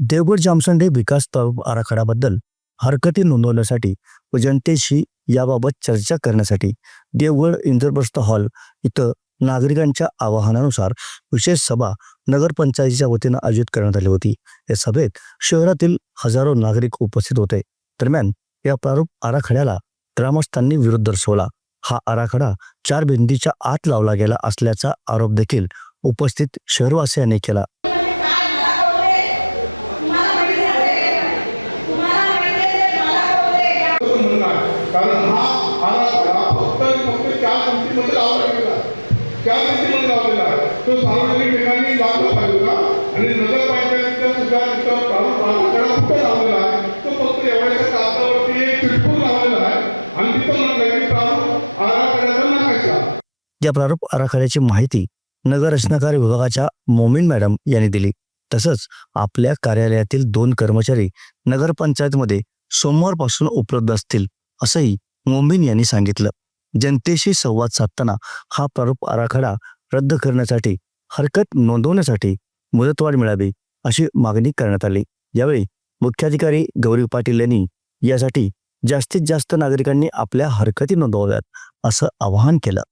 देवगड जामसंडे विकास तळप आराखड्याबद्दल हरकती नोंदवण्यासाठी व जनतेशी याबाबत चर्चा करण्यासाठी देवगड इंद्रप्रस्थ हॉल इथं नागरिकांच्या आवाहनानुसार विशेष सभा नगरपंचायतीच्या वतीनं आयोजित करण्यात आली होती. या सभेत शहरातील हजारो नागरिक उपस्थित होते. दरम्यान या प्रारूप आराखड्याला ग्रामस्थांनी विरोध दर्शवला. हा आराखडा चार भिंतीच्या आत लावला गेला असल्याचा आरोप देखील उपस्थित शहरवासियांनी केला. या प्रारूप आराखड्याची माहिती नगररचनाकार विभागाच्या मोमीन मॅडम यांनी दिली. तसंच आपल्या कार्यालयातील दोन कर्मचारी नगरपंचायतमध्ये सोमवारपासून उपलब्ध असतील असंही मोमीन यांनी सांगितलं. जनतेशी संवाद साधताना हा प्रारूप आराखडा रद्द करण्यासाठी हरकत नोंदवण्यासाठी मुदतवाढ मिळावी अशी मागणी करण्यात आली. यावेळी मुख्याधिकारी गौरी पाटील यांनी यासाठी जास्तीत जास्त नागरिकांनी आपल्या हरकती नोंदवाव्यात असं आवाहन केलं.